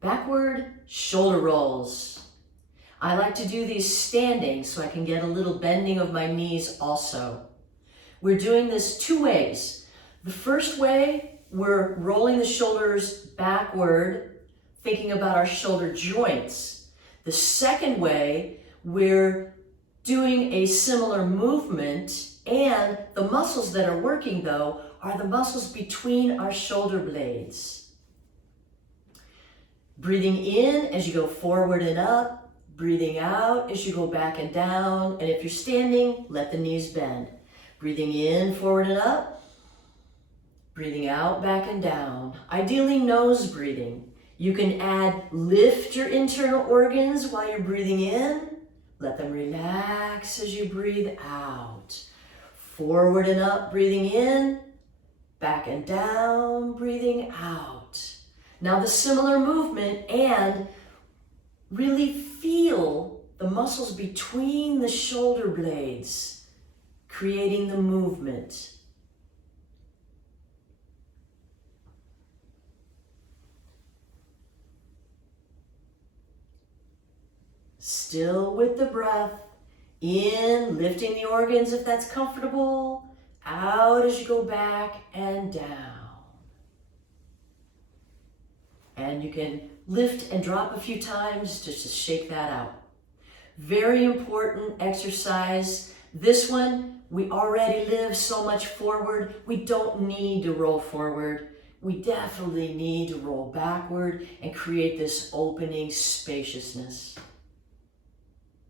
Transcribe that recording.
backward shoulder rolls. I like to do these standing so I can get a little bending of my knees also. We're doing this two ways. The first way, we're rolling the shoulders backward, thinking about our shoulder joints. The second way, we're doing a similar movement, and the muscles that are working though are the muscles between our shoulder blades. Breathing in as you go forward and up, breathing out as you go back and down, and if you're standing, let the knees bend. Breathing in, forward and up, breathing out, back and down. Ideally nose breathing. You can add, lift your internal organs while you're breathing in. Let them relax as you breathe out. Forward and up, breathing in, back and down, breathing out. Now the similar movement, and really feel the muscles between the shoulder blades, creating the movement. Still with the breath. In, lifting the organs if that's comfortable. Out as you go back and down. And you can lift and drop a few times just to shake that out. Very important exercise. This one, we already live so much forward. We don't need to roll forward. We definitely need to roll backward and create this opening spaciousness.